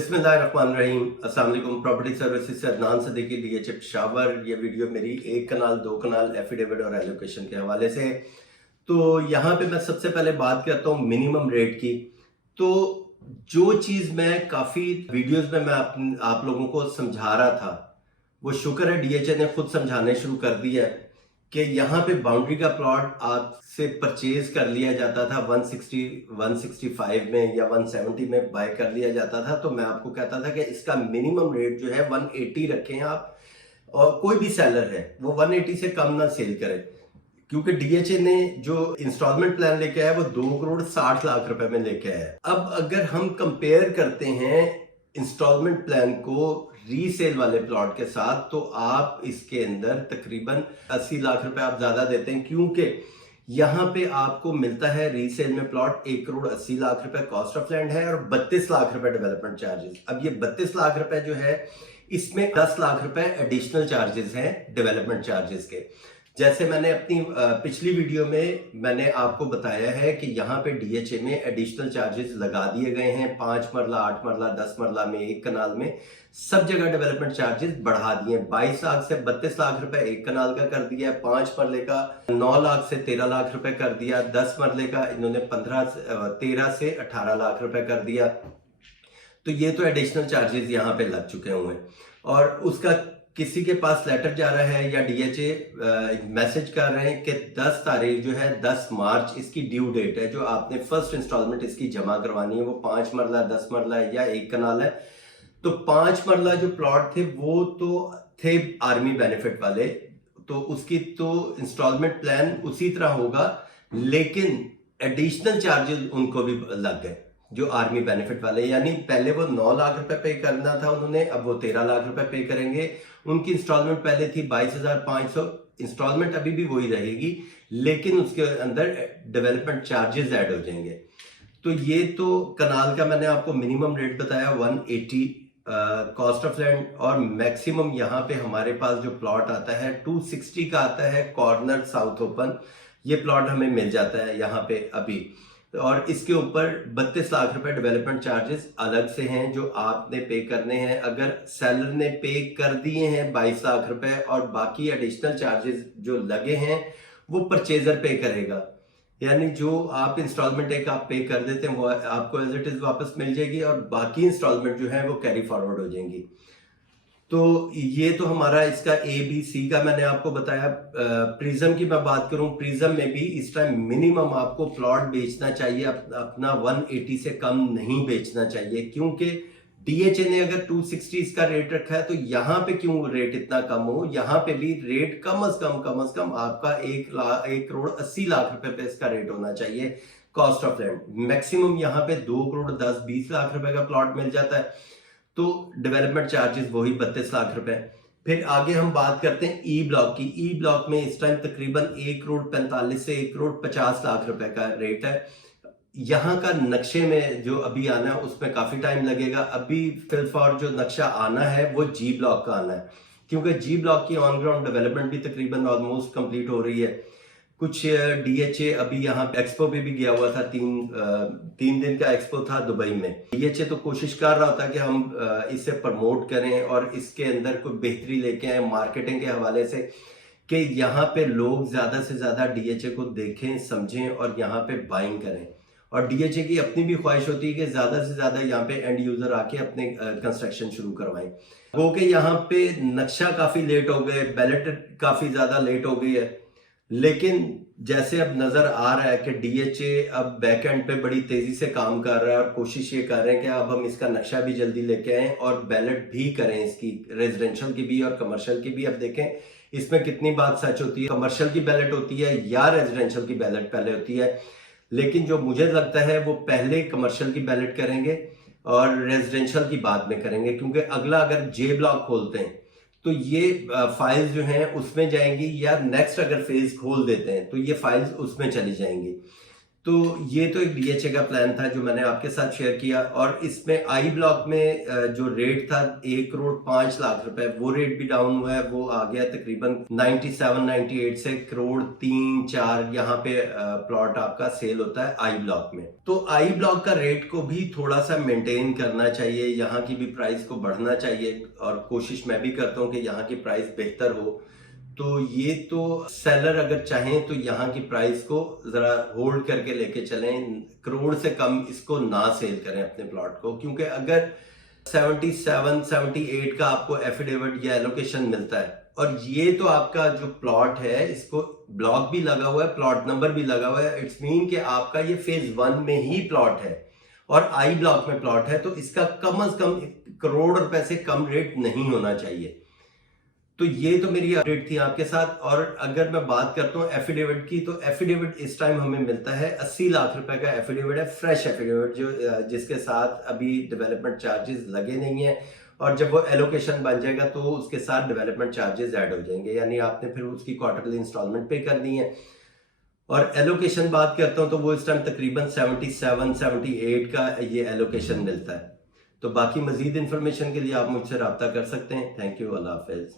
बिस्मिल्लाहिर्रहमानिर्रहीम। अस्सलाम वालेकुम। प्रॉपर्टी सर्विसेज से अदनान सदीकी DH पेशावर। ये वीडियो मेरी एक कनाल दो कनाल एफिडेविट और एलोकेशन के हवाले से है। तो यहाँ पे मैं सबसे पहले बात करता हूँ मिनिमम रेट की। तो जो चीज़ मैं काफ़ी वीडियोस में मैं आप लोगों को समझा रहा था, वो शुक्र है DHA ने खुद समझाने शुरू कर दिया है कि यहाँ पे बाउंड्री का प्लॉट आपसे परचेज कर लिया जाता था 160 165 में या 170 में बाय कर लिया जाता था। तो मैं आपको कहता था कि इसका मिनिमम रेट जो है 180 रखें आप, और कोई भी सेलर है वो 180 से कम ना सेल करे, क्योंकि DHA ने जो इंस्टॉलमेंट प्लान लेके आया वो 2 करोड़ 60 लाख रुपए में लेके आया। अब अगर हम कंपेयर करते हैं इंस्टॉलमेंट प्लान को रीसेल वाले प्लॉट के साथ, तो आप इसके अंदर तकरीबन 80 लाख रुपए आप ज्यादा देते हैं, क्योंकि यहाँ पे आपको मिलता है रीसेल में प्लॉट 1 करोड़ 80 लाख रुपए कॉस्ट ऑफ लैंड है और 32 लाख रुपए डेवलपमेंट चार्जेस। अब ये 32 लाख रुपए जो है, इसमें 10 लाख रुपए एडिशनल चार्जेस हैं डेवलपमेंट चार्जेस के। जैसे मैंने अपनी पिछली वीडियो में मैंने आपको बताया है कि यहाँ पे DHA में एडिशनल चार्जेस लगा दिए गए हैं। 5 मरला 8 मरला 10 मरला में, एक कनाल में, सब जगह डेवलपमेंट चार्जेस बढ़ा दिए। 22 लाख से 32 लाख रुपए एक कनाल का कर दिया। 5 मरले का 9 लाख से 13 लाख रुपए कर दिया। 10 मरले का इन्होंने 13 से 18 लाख रुपए कर दिया। तो ये तो एडिशनल चार्जेस यहाँ पे लग चुके हुए हैं। और उसका किसी के पास लेटर जा रहा है या DHA मैसेज कर रहे हैं कि 10 तारीख जो है 10 मार्च इसकी ड्यू डेट है, जो आपने फर्स्ट इंस्टॉलमेंट इसकी जमा करवानी है। वो 5 मरला 10 मरला है या एक कनाल है। तो 5 मरला जो प्लॉट थे वो तो थे आर्मी बेनिफिट वाले, तो उसकी तो इंस्टॉलमेंट प्लान उसी तरह होगा, लेकिन एडिशनल चार्जेस उनको भी लग गए जो आर्मी बेनिफिट वाले। यानी पहले वो 9 लाख रुपए पे करना था उन्होंने, अब वो 13 लाख रुपए पे करेंगे। उनकी इंस्टॉलमेंट पहले थी 22,500, इंस्टॉलमेंट अभी भी वही रहेगी, लेकिन उसके अंदर डेवलपमेंट चार्जेस ऐड हो जाएंगे। तो ये तो कनाल का मैंने आपको मिनिमम रेट बताया 180 कॉस्ट ऑफ लैंड। और मैक्सिमम यहाँ पे हमारे पास जो प्लॉट आता है 260 का आता है, कॉर्नर साउथ ओपन। ये प्लॉट हमें मिल जाता है यहाँ पे अभी, और इसके ऊपर 32 लाख रुपए डेवलपमेंट चार्जेस अलग से हैं जो आपने पे करने हैं। अगर सेलर ने पे कर दिए हैं 22 लाख रुपए, और बाकी एडिशनल चार्जेस जो लगे हैं वो परचेजर पे करेगा। यानी जो आप इंस्टॉलमेंट एक आप पे कर देते हैं वो आपको एज इट इज वापस मिल जाएगी, और बाकी इंस्टॉलमेंट जो है वो कैरी फॉरवर्ड हो जाएंगी। तो ये तो हमारा इसका ABC का मैंने आपको बताया। प्रिज्म की मैं बात करूं, प्रिज्म में भी इस टाइम मिनिमम आपको प्लॉट बेचना चाहिए, अपना 180 से कम नहीं बेचना चाहिए, क्योंकि DHA ने अगर 260 इसका रेट रखा है तो यहाँ पे क्यों रेट इतना कम हो। यहाँ पे भी रेट कम अज कम आपका 1 करोड़ 80 लाख रुपए पे इसका रेट होना चाहिए कॉस्ट ऑफ लैंड। मैक्सिमम यहाँ पे 2 करोड़ 10-20 लाख रुपए का प्लॉट मिल जाता है, तो डेवलपमेंट चार्जेस वही 32 लाख रुपए। फिर आगे हम बात करते हैं ई ब्लॉक की। ई ब्लॉक में इस टाइम तकरीबन 1 करोड़ 45 से 1 करोड़ 50 लाख रुपए का रेट है। यहाँ का नक्शे में जो अभी आना है उसमें काफी टाइम लगेगा। अभी फिलहाल जो नक्शा आना है वो जी ब्लॉक का आना है, क्योंकि जी ब्लॉक की ऑन ग्राउंड डेवलपमेंट भी तकरीबन ऑलमोस्ट कंप्लीट हो रही है। कुछ DHA अभी यहाँ एक्सपो पे भी गया हुआ था, 3 दिन का एक्सपो था दुबई में। DHA तो कोशिश कर रहा था कि हम इसे प्रमोट करें और इसके अंदर कोई बेहतरी लेके आए मार्केटिंग के हवाले से, कि यहाँ पे लोग ज्यादा से ज्यादा DHA को देखें समझें और यहाँ पे बाइंग करें। और DHA की अपनी भी ख्वाहिश होती है कि ज्यादा से ज्यादा यहाँ पे एंड यूजर आके अपने कंस्ट्रक्शन शुरू करवाएं। वो कि यहाँ पे नक्शा काफी लेट हो गए, बैलेट काफी ज्यादा लेट हो गई है, लेकिन जैसे अब नजर आ रहा है कि DHA अब बैक एंड पे बड़ी तेजी से काम कर रहा है, और कोशिश ये कर रहे हैं कि अब हम इसका नक्शा भी जल्दी लेके आए और बैलेट भी करें इसकी, रेजिडेंशियल की भी और कमर्शियल की भी। अब देखें इसमें कितनी बात सच होती है, कमर्शियल की बैलेट होती है या रेजिडेंशियल की बैलेट पहले होती है। लेकिन जो मुझे लगता है वो पहले कमर्शियल की बैलेट करेंगे और रेजिडेंशियल की बाद में करेंगे, क्योंकि अगला अगर जे ब्लॉक खोलते हैं तो ये फाइल्स जो हैं उसमें जाएंगी, या नेक्स्ट अगर फेज खोल देते हैं तो ये फाइल्स उसमें चली जाएंगी। तो ये तो एक डीएचए का प्लान था जो मैंने आपके साथ शेयर किया। और इसमें आई ब्लॉक में जो रेट था 1,05,00,000 रुपए, वो रेट भी डाउन हुआ है, वो आ गया तकरीबन 97-98 से 1,03,04 यहाँ पे प्लॉट आपका सेल होता है आई ब्लॉक में। तो आई ब्लॉक का रेट को भी थोड़ा सा मेंटेन करना चाहिए, यहाँ की भी प्राइस को बढ़ना चाहिए, और कोशिश मैं भी करता हूँ कि यहाँ की प्राइस बेहतर हो। तो ये तो सेलर अगर चाहें तो यहाँ की प्राइस को जरा होल्ड करके लेके चलें, करोड़ से कम इसको ना सेल करें अपने प्लॉट को, क्योंकि अगर 77-78 का आपको एफिडेविट या एलोकेशन मिलता है, और ये तो आपका जो प्लॉट है इसको ब्लॉक भी लगा हुआ है, प्लॉट नंबर भी लगा हुआ है, इट्स मीन कि आपका ये फेज 1 में ही प्लॉट है और आई ब्लॉक में प्लॉट है, तो इसका कम से कम करोड़ रुपए से कम रेट नहीं होना चाहिए। तो ये तो मेरी अपडेट थी आपके साथ। और अगर मैं बात करता हूँ एफिडेविट की, तो एफिडेविट इस टाइम हमें मिलता है 80 लाख रुपए का एफिडेविट है, फ्रेश एफिडेविट, जो जिसके साथ अभी डेवलपमेंट चार्जेस लगे नहीं है, और जब वो एलोकेशन बन जाएगा तो उसके साथ डेवलपमेंट चार्जेस ऐड हो जाएंगे, यानी आपने फिर उसकी क्वार्टरली इंस्टॉलमेंट पे करनी है। और एलोकेशन बात करता हूँ तो वो इस टाइम तकरीबन 77-78 का ये एलोकेशन मिलता है। तो बाकी मजीद इंफॉर्मेशन के लिए आप मुझसे रब्ता कर सकते हैं। Thank you, Allah Hafiz.